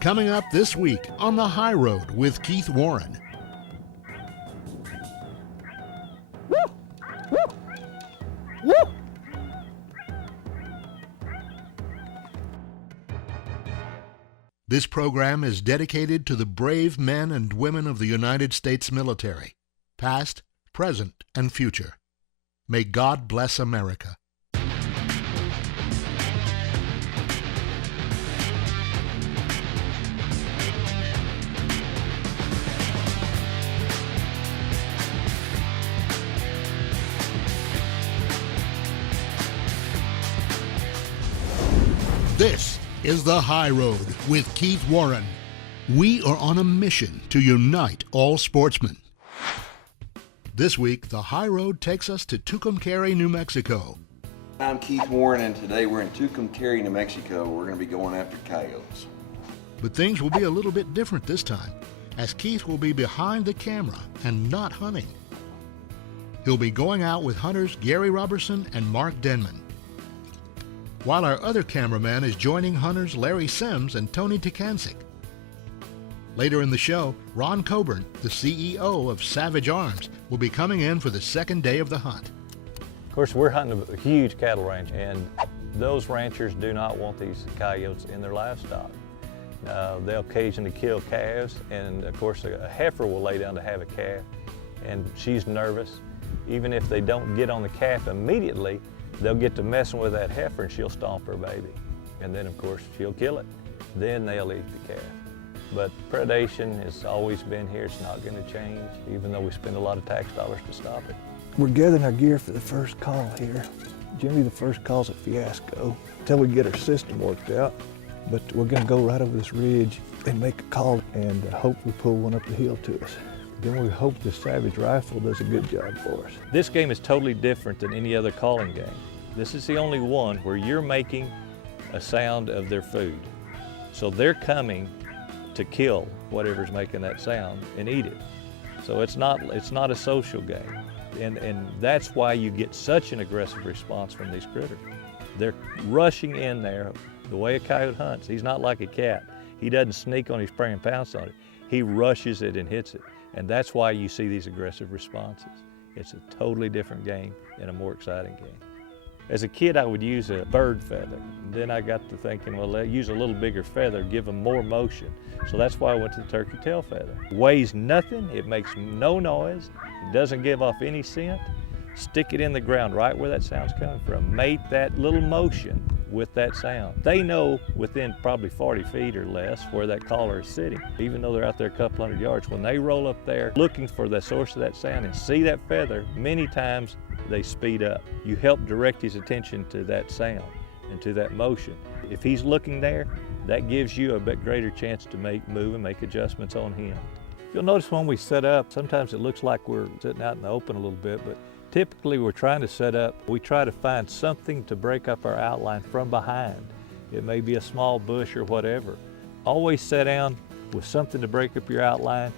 Coming up this week on The High Road with Keith Warren. This program is dedicated to the brave men and women of the United States military, past, present, and future. May God bless America. This is The High Road with Keith Warren. We are on a mission to unite all sportsmen. This week, The High Road takes us to Tucumcari, New Mexico. I'm Keith Warren, and today we're in Tucumcari, New Mexico. We're going to be going after coyotes. But things will be a little bit different this time, as Keith will be behind the camera and not hunting. He'll be going out with hunters Gary Robertson and Mark Denman, while our other cameraman is joining hunters Larry Sims and Tony Tikancic. Later in the show, Ron Coburn, the CEO of Savage Arms, will be coming in for the second day of the hunt. Of course, we're hunting a huge cattle ranch, and those ranchers do not want these coyotes in their livestock. They'll occasionally kill calves, and of course a heifer will lay down to have a calf, and she's nervous. Even if they don't get on the calf immediately, they'll get to messing with that heifer and she'll stomp her baby. And then of course she'll kill it. Then they'll eat the calf. But predation has always been here. It's not going to change, even though we spend a lot of tax dollars to stop it. We're gathering our gear for the first call here. Generally the first call's a fiasco until we get our system worked out. But we're going to go right over this ridge and make a call and hope we pull one up the hill to us. Then we hope the Savage rifle does a good job for us. This game is totally different than any other calling game. This is the only one where you're making a sound of their food. So they're coming to kill whatever's making that sound and eat it. So it's not a social game. And that's why you get such an aggressive response from these critters. They're rushing in there the way a coyote hunts. He's not like a cat. He doesn't sneak on his prey and pounce on it. He rushes it and hits it. And that's why you see these aggressive responses. It's a totally different game and a more exciting game. As a kid, I would use a bird feather. And then I got to thinking, well, let's use a little bigger feather, give them more motion. So that's why I went to the turkey tail feather. Weighs nothing, it makes no noise, it doesn't give off any scent. Stick it in the ground right where that sound's coming from. Mate that little motion with that sound. They know within probably 40 feet or less where that caller is sitting. Even though they're out there a couple hundred yards, when they roll up there looking for the source of that sound and see that feather, many times they speed up. You help direct his attention to that sound and to that motion. If he's looking there, that gives you a bit greater chance to move and make adjustments on him. You'll notice when we set up, sometimes it looks like we're sitting out in the open a little bit, but typically we're trying to set up, we try to find something to break up our outline from behind. It may be a small bush or whatever. Always sit down with something to break up your outline,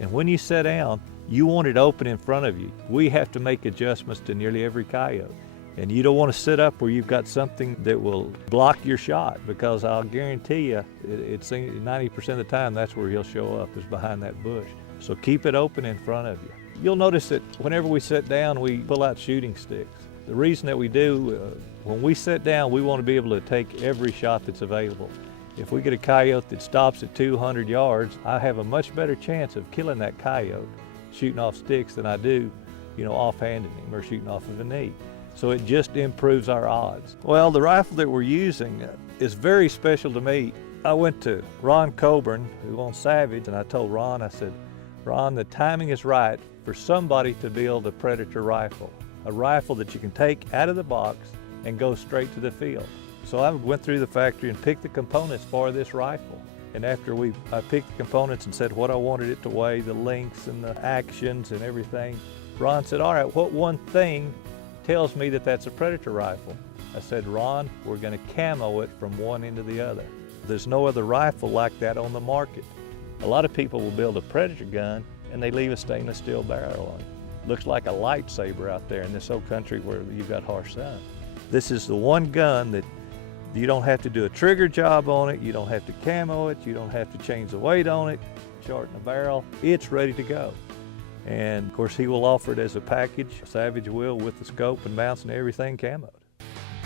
and when you sit down, you want it open in front of you. We have to make adjustments to nearly every coyote. And you don't want to sit up where you've got something that will block your shot, because I'll guarantee you, it's 90% of the time that's where he'll show up, is behind that bush. So keep it open in front of you. You'll notice that whenever we sit down, we pull out shooting sticks. The reason that we do, when we sit down, we want to be able to take every shot that's available. If we get a coyote that stops at 200 yards, I have a much better chance of killing that coyote shooting off sticks than I do, offhanding him or shooting off of a knee. So it just improves our odds. Well, the rifle that we're using is very special to me. I went to Ron Coburn, who owns Savage, and I told Ron, I said, Ron, the timing is right for somebody to build a Predator rifle, a rifle that you can take out of the box and go straight to the field. So I went through the factory and picked the components for this rifle. And after I picked the components and said what I wanted it to weigh, the lengths and the actions and everything, Ron said, all right, what one thing tells me that that's a Predator rifle? I said, Ron, we're going to camo it from one end to the other. There's no other rifle like that on the market. A lot of people will build a Predator gun and they leave a stainless steel barrel on it. Looks like a lightsaber out there in this old country where you've got harsh sun. This is the one gun that You don't have to do a trigger job on it. You don't have to camo it. You don't have to change the weight on it, shorten the barrel. It's ready to go. And of course, he will offer it as a package. Savage will, with the scope and mounts and everything camoed.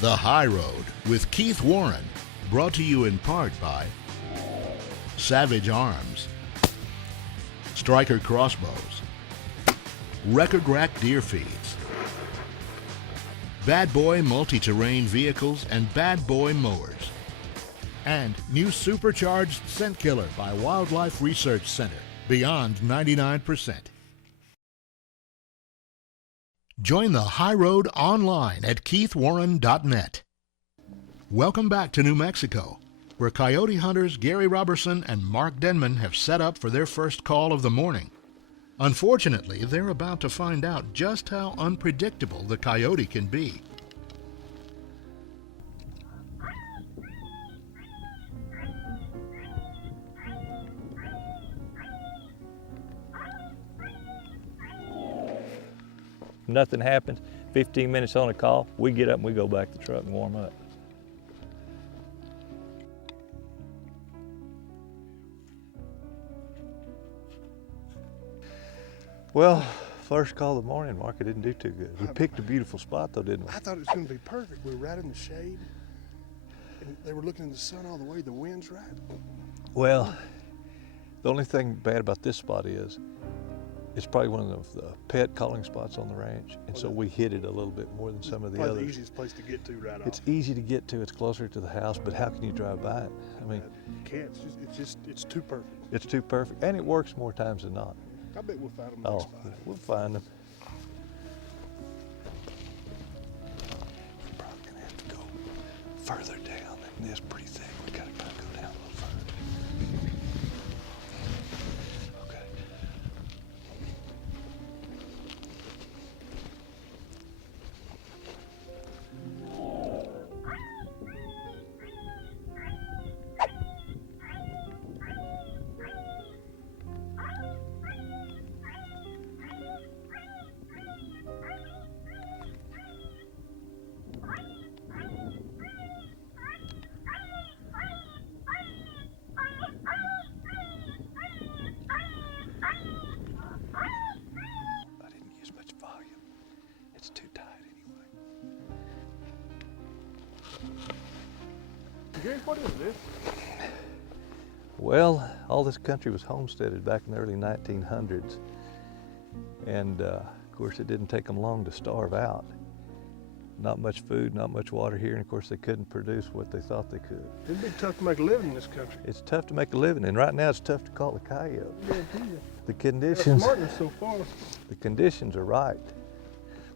The High Road with Keith Warren, brought to you in part by Savage Arms, Striker Crossbows, Record Rack Deer Feeds, Bad Boy Multi-Terrain Vehicles and Bad Boy Mowers, and new supercharged scent killer by Wildlife Research Center, Beyond 99%. Join the High Road online at keithwarren.net. Welcome back to New Mexico, where coyote hunters Gary Robertson and Mark Denman have set up for their first call of the morning. Unfortunately, they're about to find out just how unpredictable the coyote can be. Nothing happens, 15 minutes on a call, we get up and we go back to the truck and warm up. Well, first call of the morning, Mark, it didn't do too good. We picked a beautiful spot though, didn't we? I thought it was going to be perfect. We were right in the shade, and they were looking in the sun all the way. The wind's right. Well, the only thing bad about this spot is it's probably one of the pet calling spots on the ranch, and so we hit it a little bit more than some of the Probably others. the easiest place to get to right off. It's easy to get to, it's closer to the house, but how can you drive by it? I mean, You can't. It's too perfect. it's too perfect, and it works more times than not. I bet we'll find them Oh, next spot. we'll find them. We're probably gonna have to go further down, and this pretty thick. We gotta kind of go down a little further. Okay. I didn't use much volume. It's too tight anyway. Gary, what is this? Well, all this country was homesteaded back in the early 1900s. And of course, it didn't take them long to starve out. Not much food, not much water here, and of course, they couldn't produce what they thought they could. It'd be tough to make a living in this country. It's tough to make a living, and right now it's tough to call a coyote. Guarantee you. The That's conditions, smartness so far. the conditions are right.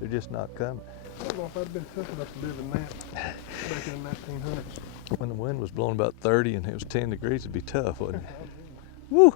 They're just not coming. I don't know if I'd been tough enough to live in that back in the 1900s. When the wind was blowing about 30 and it was 10 degrees, it'd be tough, wouldn't it? Woo!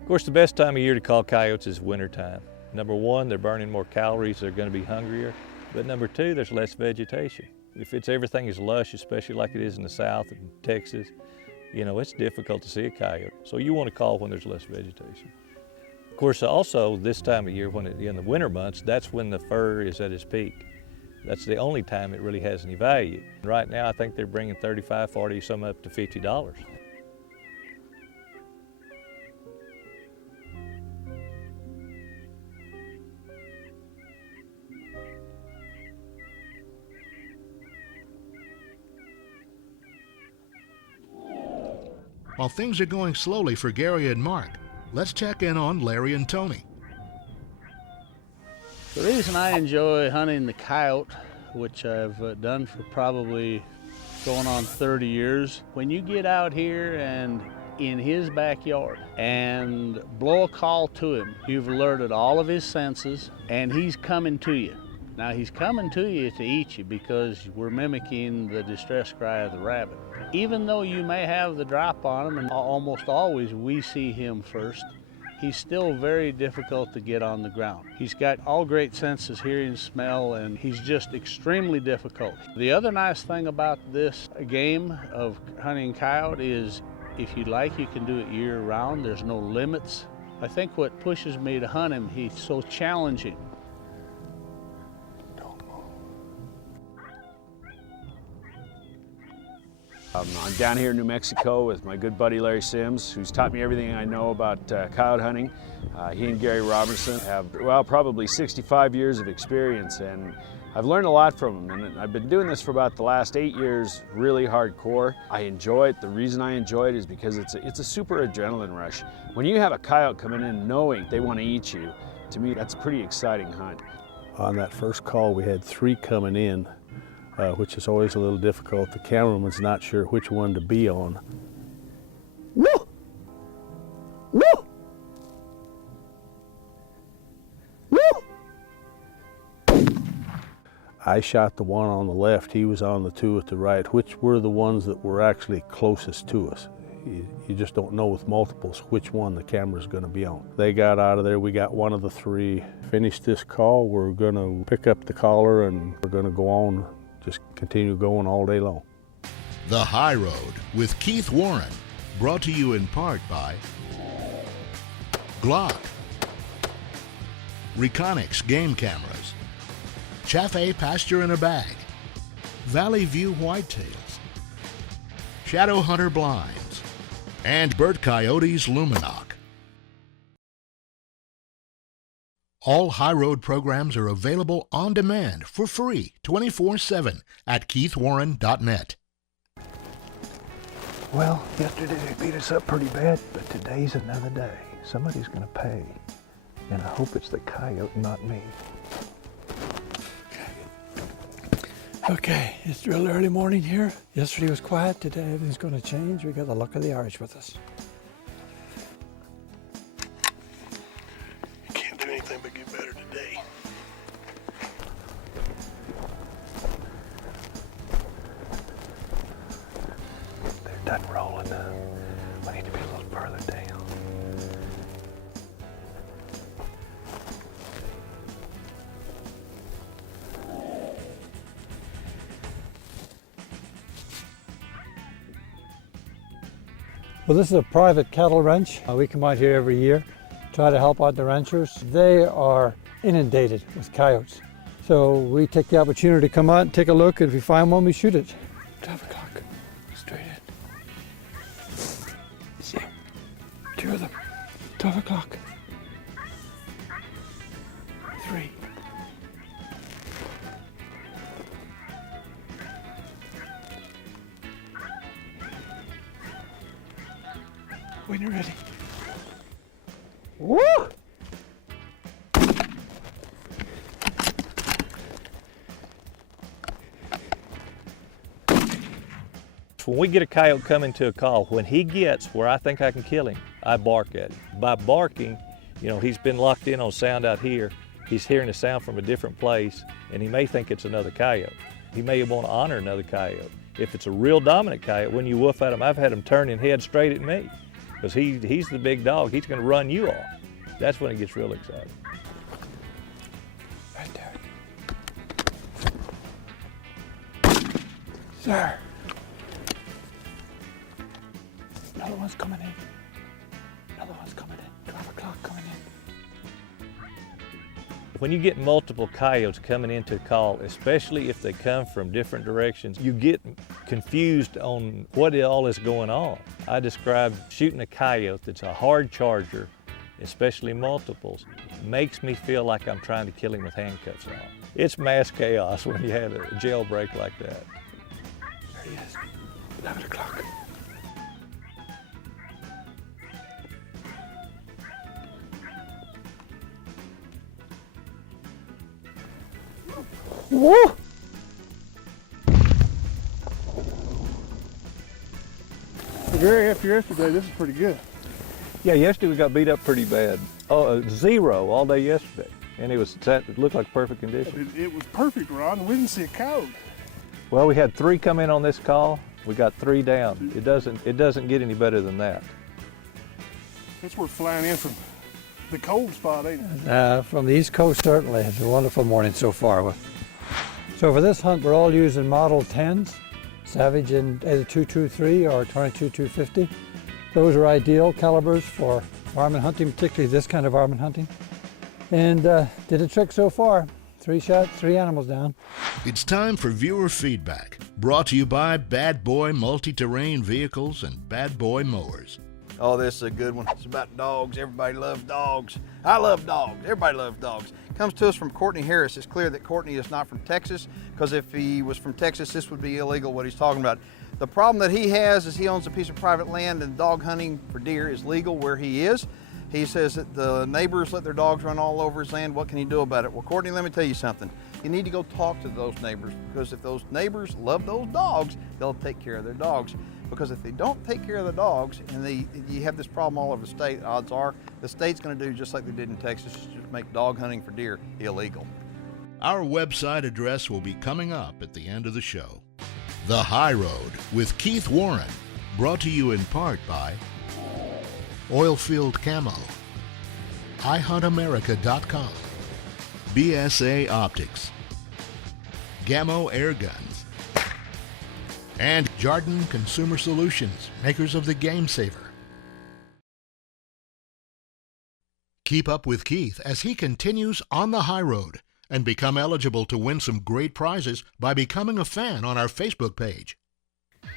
Of course, the best time of year to call coyotes is wintertime. Number one, they're burning more calories, they're going to be hungrier. But number two, there's less vegetation. If everything is lush, especially like it is in the South and Texas, you know, it's difficult to see a coyote. So you want to call when there's less vegetation. Of course, also this time of year, in the winter months, that's when the fur is at its peak. That's the only time it really has any value. Right now, I think they're bringing 35, 40, some up to $50. While things are going slowly for Gary and Mark, let's check in on Larry and Tony. The reason I enjoy hunting the coyote, which I've done for probably going on 30 years, when you get out here and in his backyard and blow a call to him, you've alerted all of his senses and he's coming to you. Now he's coming to you to eat you because we're mimicking the distress cry of the rabbit. Even though you may have the drop on him, and almost always we see him first, he's still very difficult to get on the ground. He's got all great senses, hearing, smell, and he's just extremely difficult. The other nice thing about this game of hunting coyote is if you like, you can do it year-round. There's no limits. I think what pushes me to hunt him, he's so challenging. I'm down here in New Mexico with my good buddy Larry Sims, who's taught me everything I know about coyote hunting. He and Gary Robertson have, well, probably 65 years of experience, and I've learned a lot from them. And I've been doing this for about the last 8 years, really hardcore. I enjoy it. The reason I enjoy it is because it's a super adrenaline rush. When you have a coyote coming in knowing they want to eat you, to me, that's a pretty exciting hunt. On that first call, we had 3 coming in, which is always a little difficult. The cameraman's not sure which one to be on. Woo! Woo! Woo! I shot the one on the left, he was on the 2 at the right, which were the ones that were actually closest to us. You just don't know with multiples which one the camera's going to be on. They got out of there, we got one of the 3. Finished this call, we're going to pick up the caller and we're going to go on, just continue going all day long. The High Road with Keith Warren, brought to you in part by Glock, Reconyx Game Cameras, Chaffee Pasture in a Bag, Valley View Whitetails, Shadow Hunter Blinds, and Burt Coyote's Luminoc. All High Road programs are available on demand for free 24/7 at keithwarren.net. Well, yesterday they beat us up pretty bad, but today's another day. Somebody's gonna pay. And I hope it's the coyote, not me. Okay, it's real early morning here. Yesterday was quiet, today everything's gonna change. We got the luck of the Irish with us. You can't do anything but get better today. They're done rolling. We need to be a little further down. Well, this is a private cattle ranch. We come out here every year, try to help out the ranchers. They are inundated with coyotes. So we take the opportunity to come out and take a look, and if we find one, we shoot it. 12 o'clock, straight in. See, 2 of them, 12 o'clock. 3. When you're ready. Woo! When we get a coyote coming to a call, when he gets where I think I can kill him, I bark at him. By barking, you know, he's been locked in on sound out here. He's hearing a sound from a different place, and he may think it's another coyote. He may want to honor another coyote. If it's a real dominant coyote, when you woof at him, I've had him turn and head straight at me. Because he's the big dog, he's gonna run you off. That's when it gets real exciting. Right there. Sir. Another one's coming in. Another one's coming in. 12 o'clock coming in. When you get multiple coyotes coming into a call, especially if they come from different directions, you get confused on what all is going on. I describe shooting a coyote that's a hard charger, especially multiples, makes me feel like I'm trying to kill him with handcuffs on. It's mass chaos when you have a jailbreak like that. There he is. 11 o'clock. Woo! Gary, after yesterday, this is pretty good. Yeah, yesterday we got beat up pretty bad. 0 all day yesterday. And it looked like perfect condition. It was perfect, Ron. We didn't see a coyote. Well, we had 3 come in on this call. We got 3 down. It doesn't get any better than that. It's worth flying in from the cold spot, ain't it? From the East Coast, certainly. It's a wonderful morning so far. So for this hunt, we're all using Model 10s, Savage in either 223 or 22-250. Those are ideal calibers for varmint hunting, particularly this kind of varmint hunting. And did a trick so far. 3 shots, 3 animals down. It's time for viewer feedback, brought to you by Bad Boy Multi-Terrain Vehicles and Bad Boy Mowers. Oh, this is a good one. It's about dogs. Everybody loves dogs. I love dogs. Everybody loves dogs. Comes to us from Courtney Harris. It's clear that Courtney is not from Texas, because if he was from Texas, this would be illegal what he's talking about. The problem that he has is he owns a piece of private land, and dog hunting for deer is legal where he is. He says that the neighbors let their dogs run all over his land. What can he do about it? Well, Courtney, let me tell you something. You need to go talk to those neighbors, because if those neighbors love those dogs, they'll take care of their dogs. Because if they don't take care of the dogs, and you have this problem all over the state, odds are the state's going to do just like they did in Texas, just make dog hunting for deer illegal. Our website address will be coming up at the end of the show. The High Road with Keith Warren, brought to you in part by Oilfield Camo, iHuntAmerica.com, BSA Optics, Gamo Air Guns, and Jardin Consumer Solutions, makers of the Game Saver. Keep up with Keith as he continues on the high road and become eligible to win some great prizes by becoming a fan on our Facebook page.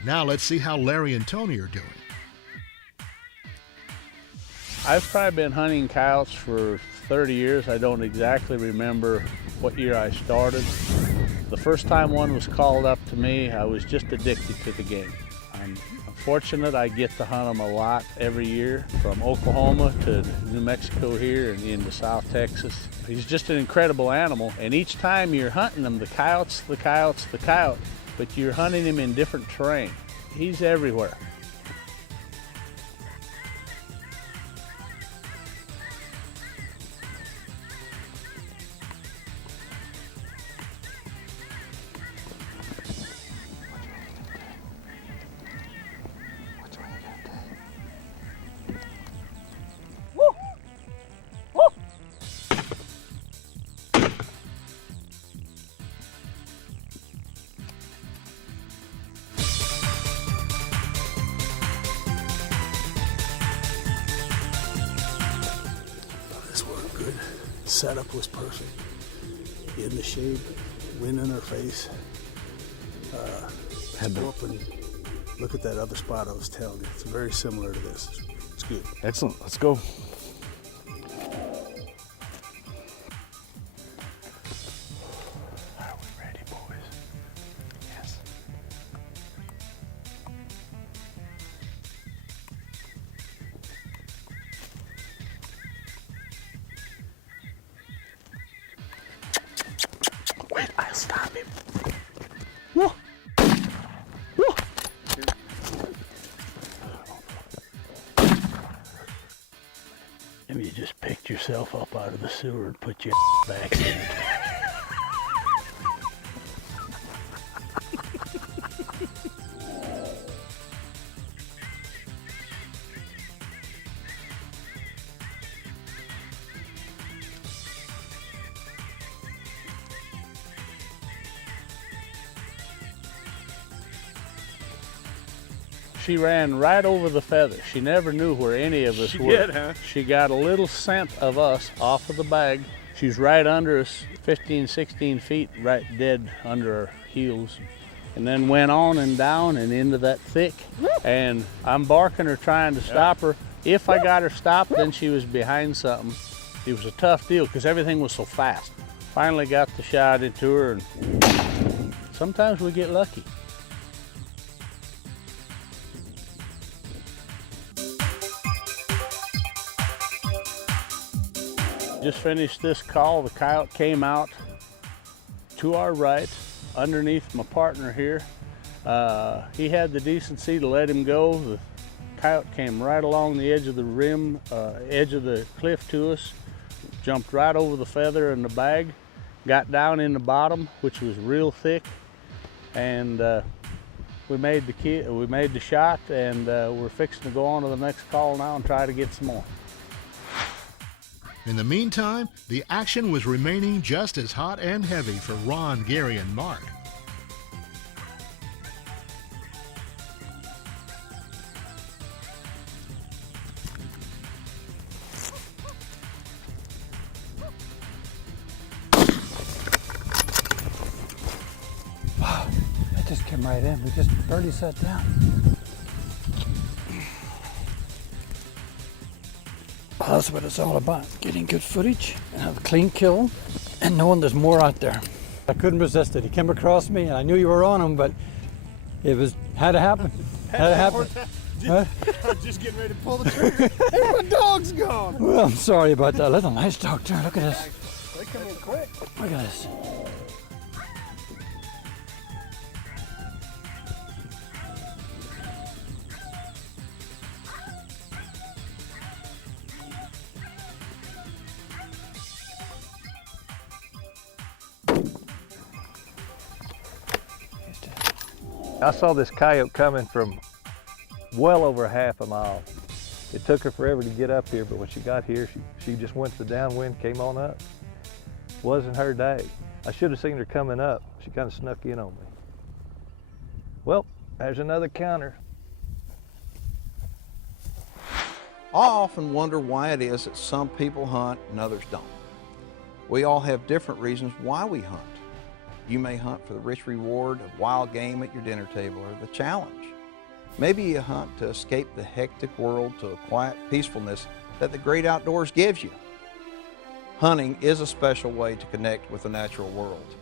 Now let's see how Larry and Tony are doing. I've probably been hunting coyotes for 30 years. I don't exactly remember what year I started. The first time one was called up to me, I was just addicted to the game. I'm fortunate I get to hunt them a lot every year, from Oklahoma to New Mexico here and into South Texas. He's just an incredible animal, and each time you're hunting them, the coyote, but you're hunting him in different terrain. He's everywhere. Setup was perfect. In the shade, wind in her face. Had to go up and look at that other spot I was telling you. It's very similar to this. It's good. Excellent. Let's go. Are we ready, boys? Yes. Wait, I'll stop him. Whoa. Whoa. Maybe you just picked yourself up out of the sewer and put your back in it. She ran right over the feather. She never knew where any of us were. She did, huh? She got a little scent of us off of the bag. She's right under us, 15, 16 feet, right dead under our heels. And then went on and down and into that thick. And I'm barking her, trying to stop her. If I got her stopped, then she was behind something. It was a tough deal because everything was so fast. Finally got the shot into her, and sometimes we get lucky. Just finished this call. The coyote came out to our right, underneath my partner here. He had the decency to let him go. The coyote came right along the edge of the rim, edge of the cliff to us, jumped right over the feather in the bag, got down in the bottom, which was real thick, and we made the shot, and we're fixing to go on to the next call now and try to get some more. In the meantime, the action was remaining just as hot and heavy for Ron, Gary, and Mark. Wow, that just came right in. We just barely sat down. Well, that's what it's all about, getting good footage and have a clean kill and knowing there's more out there. I couldn't resist it. He came across me and I knew you were on him, but it had to happen. Had to happen. Huh? I'm just getting ready to pull the trigger. Hey, my dog's gone. Well, I'm sorry about that. That's a nice dog too. Look at this. They come in quick. Look at this. I saw this coyote coming from well over half a mile. It took her forever to get up here, but when she got here, she just went to the downwind, came on up. Wasn't her day. I should have seen her coming up. She kind of snuck in on me. Well, there's another counter. I often wonder why it is that some people hunt and others don't. We all have different reasons why we hunt. You may hunt for the rich reward of wild game at your dinner table or the challenge. Maybe you hunt to escape the hectic world to a quiet peacefulness that the great outdoors gives you. Hunting is a special way to connect with the natural world.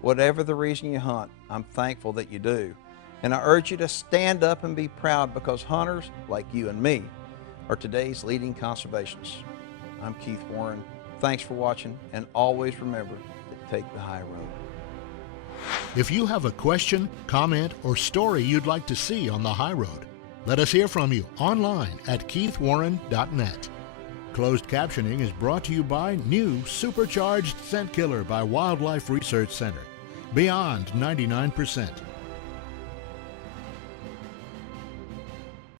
Whatever the reason you hunt, I'm thankful that you do. And I urge you to stand up and be proud, because hunters, like you and me, are today's leading conservationists. I'm Keith Warren. Thanks for watching, and always remember to take the high road. If you have a question, comment, or story you'd like to see on the high road, let us hear from you online at keithwarren.net. Closed captioning is brought to you by new Supercharged Scent Killer by Wildlife Research Center. Beyond 99%.